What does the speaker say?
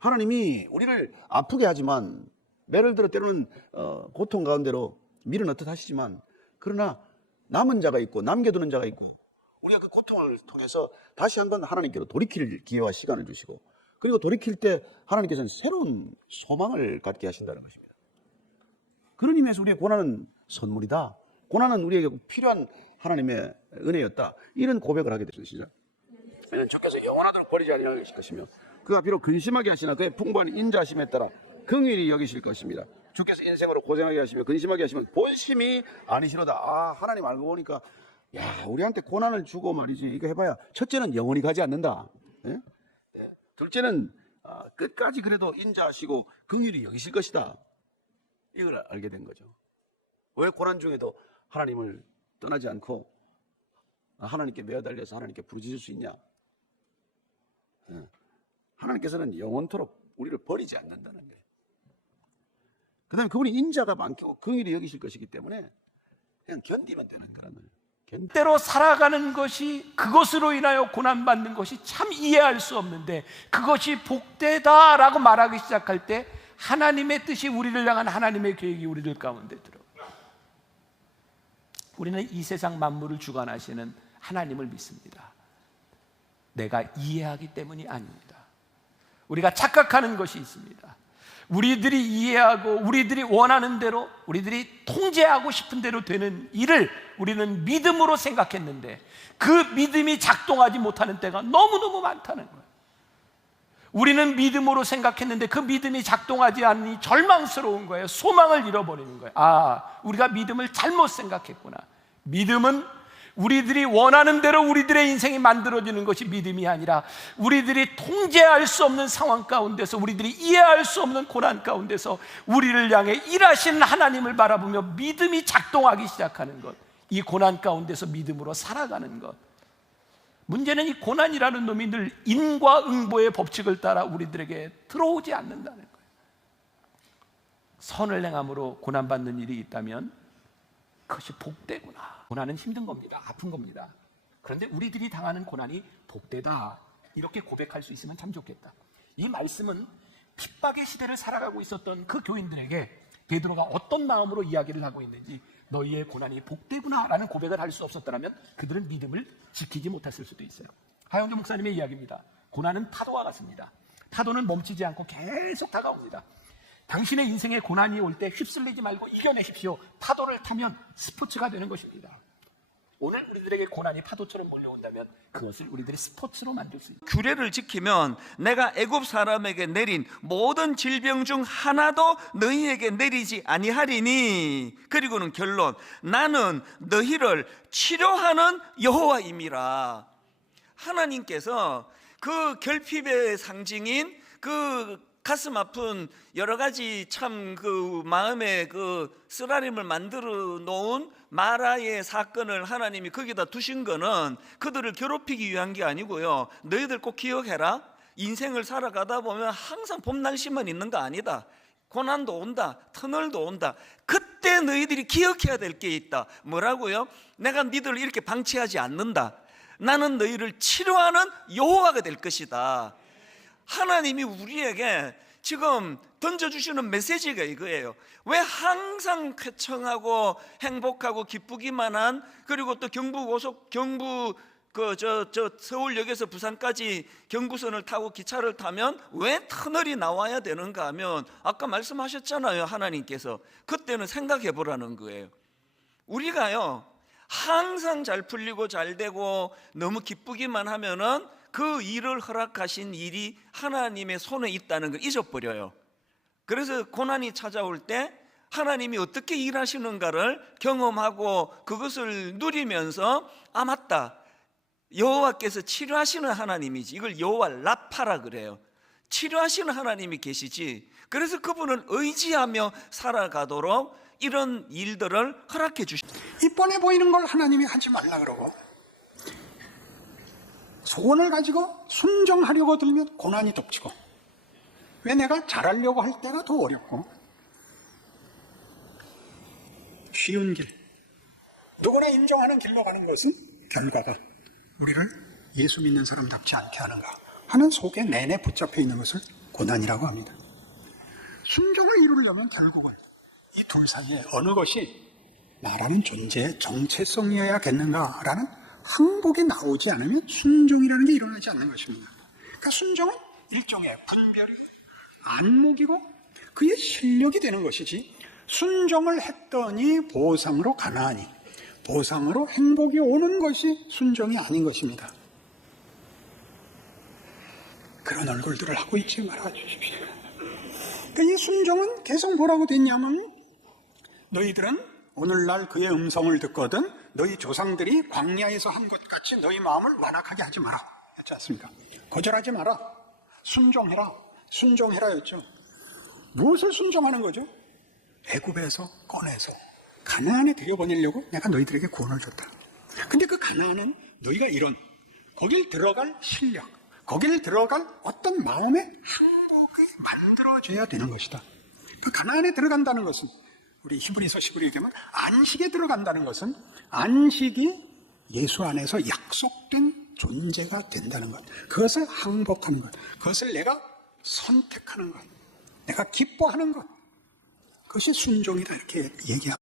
하나님이 우리를 아프게 하지만, 예를 들어 때로는 고통 가운데로 밀어넣듯 하시지만, 그러나 남은 자가 있고 남겨두는 자가 있고, 우리가 그 고통을 통해서 다시 한번 하나님께로 돌이킬 기회와 시간을 주시고, 그리고 돌이킬 때 하나님께서는 새로운 소망을 갖게 하신다는 것입니다. 그런 의미에서 우리의 고난은 선물이다, 고난은 우리에게 필요한 하나님의 은혜였다, 이런 고백을 하게 되시죠. 주께서 영원하도록 버리지 아니하실 것이며 그가 비록 근심하게 하시나 그의 풍부한 인자하심에 따라 긍휼히 여기실 것입니다. 주께서 인생으로 고생하게 하시며 근심하게 하시면 본심이 아니시로다. 하나님 알고 보니까 우리한테 고난을 주고 말이지, 이거 해봐야 첫째는 영원히 가지 않는다, 둘째는 끝까지 그래도 인자하시고 긍휼히 여기실 것이다, 이걸 알게 된 거죠. 왜 고난 중에도 하나님을 떠나지 않고 하나님께 매어달려서 하나님께 부르짖을 수 있냐? 하나님께서는 영원토록 우리를 버리지 않는다는 거예요. 그 다음에 그분이 인자가 많고 긍휼히 여기실 것이기 때문에 그냥 견디면 되는 거라는 거예요. 때로 살아가는 것이, 그것으로 인하여 고난받는 것이 참 이해할 수 없는데, 그것이 복되다라고 말하기 시작할 때 하나님의 뜻이, 우리를 향한 하나님의 계획이 우리들 가운데 들어. 우리는 이 세상 만물을 주관하시는 하나님을 믿습니다. 내가 이해하기 때문이 아닙니다. 우리가 착각하는 것이 있습니다. 우리들이 이해하고 우리들이 원하는 대로, 우리들이 통제하고 싶은 대로 되는 일을 우리는 믿음으로 생각했는데, 그 믿음이 작동하지 못하는 때가 너무너무 많다는 거예요. 우리는 믿음으로 생각했는데 그 믿음이 작동하지 않으니 절망스러운 거예요. 소망을 잃어버리는 거예요. 우리가 믿음을 잘못 생각했구나. 믿음은 우리들이 원하는 대로 우리들의 인생이 만들어지는 것이 믿음이 아니라, 우리들이 통제할 수 없는 상황 가운데서, 우리들이 이해할 수 없는 고난 가운데서 우리를 향해 일하시는 하나님을 바라보며 믿음이 작동하기 시작하는 것, 이 고난 가운데서 믿음으로 살아가는 것. 문제는 이 고난이라는 놈이 늘 인과응보의 법칙을 따라 우리들에게 들어오지 않는다는 거예요. 선을 행함으로 고난받는 일이 있다면 그것이 복되구나. 고난은 힘든 겁니다. 아픈 겁니다. 그런데 우리들이 당하는 고난이 복되다, 이렇게 고백할 수 있으면 참 좋겠다. 이 말씀은 핍박의 시대를 살아가고 있었던 그 교인들에게 베드로가 어떤 마음으로 이야기를 하고 있는지, 너희의 고난이 복되구나 라는 고백을 할 수 없었더라면 그들은 믿음을 지키지 못했을 수도 있어요. 하영조 목사님의 이야기입니다. 고난은 파도와 같습니다. 파도는 멈추지 않고 계속 다가옵니다. 당신의 인생에 고난이 올 때 휩쓸리지 말고 이겨내십시오. 파도를 타면 스포츠가 되는 것입니다. 오늘 우리들에게 고난이 파도처럼 몰려온다면 그것을 우리들의 스포츠로 만들 수 있습니다. 규례를 지키면 내가 애굽 사람에게 내린 모든 질병 중 하나도 너희에게 내리지 아니하리니, 그리고는 결론, 나는 너희를 치료하는 여호와임이라. 하나님께서 그 결핍의 상징인 그 가슴 아픈 여러 가지 참 그 마음의 그 쓰라림을 만들어 놓은 마라의 사건을 하나님이 거기다 두신 거는 그들을 괴롭히기 위한 게 아니고요, 너희들 꼭 기억해라, 인생을 살아가다 보면 항상 봄 날씨만 있는 거 아니다. 고난도 온다, 터널도 온다. 그때 너희들이 기억해야 될 게 있다. 뭐라고요? 내가 너희들을 이렇게 방치하지 않는다. 나는 너희를 치료하는 여호와가 될 것이다. 하나님이 우리에게 지금 던져주시는 메시지가 이거예요. 왜 항상 쾌청하고 행복하고 기쁘기만 한, 그리고 또 경부 서울역에서 부산까지 경부선을 타고 기차를 타면 왜 터널이 나와야 되는가 하면, 아까 말씀하셨잖아요. 하나님께서 그때는 생각해 보라는 거예요. 우리가요 항상 잘 풀리고 잘 되고 너무 기쁘기만 하면은 그 일을 허락하신 일이 하나님의 손에 있다는 걸 잊어버려요. 그래서 고난이 찾아올 때 하나님이 어떻게 일하시는가를 경험하고 그것을 누리면서, 맞다, 여호와께서 치료하시는 하나님이지, 이걸 여호와 라파라 그래요. 치료하시는 하나님이 계시지. 그래서 그분을 의지하며 살아가도록 이런 일들을 허락해 주십니다. 이번에 보이는 걸 하나님이 하지 말라 그러고, 소원을 가지고 순종하려고 들면 고난이 덮치고, 왜 내가 잘하려고 할 때가 더 어렵고, 쉬운 길, 누구나 인정하는 길로 가는 것은 결과가 우리를 예수 믿는 사람답지 않게 하는가 하는 속에 내내 붙잡혀 있는 것을 고난이라고 합니다. 순종을 이루려면 결국은 이 둘 사이에 어느 것이 나라는 존재의 정체성이어야겠는가라는 항복이 나오지 않으면 순종이라는 게 일어나지 않는 것입니다. 그러니까 순종은 일종의 분별이고 안목이고 그의 실력이 되는 것이지, 순종을 했더니 보상으로 가나아니 보상으로 행복이 오는 것이 순종이 아닌 것입니다. 그런 얼굴들을 하고 있지 말아 주십시오. 그러니까 이 순종은 계속 뭐라고 됐냐면, 너희들은 오늘날 그의 음성을 듣거든 너희 조상들이 광야에서 한 것 같이 너희 마음을 완악하게 하지 마라 했지 않습니까? 거절하지 마라, 순종해라, 순종해라였죠. 무엇을 순종하는 거죠? 애굽에서 꺼내서 가나안에 들여보내려고 내가 너희들에게 구원을 줬다. 근데 그 가나안은 너희가 이런 거길 들어갈 실력, 거길 들어갈 어떤 마음의 항복이 만들어져야 되는 것이다. 그 가나안에 들어간다는 것은, 우리 히브리서식으로 얘기하면 안식에 들어간다는 것은, 안식이 예수 안에서 약속된 존재가 된다는 것, 그것을 항복하는 것, 그것을 내가 선택하는 것, 내가 기뻐하는 것, 그것이 순종이다 이렇게 얘기합니다.